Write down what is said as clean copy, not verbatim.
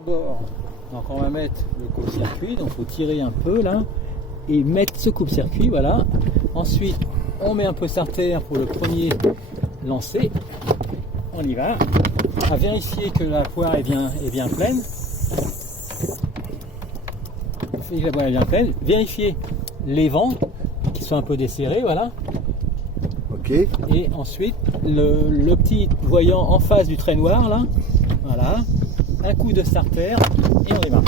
bord. Donc on va mettre le coupe-circuit, donc il faut tirer un peu là et mettre ce coupe-circuit, voilà. Ensuite on met un peu starter pour le premier lancer. On y va. À vérifier que la poire est bien pleine. La poire est bien pleine. Vérifier les vents qui sont un peu desserrés, voilà. Ok. Et ensuite le petit voyant en face du trait noir là, voilà. Un coup de starter et on démarre.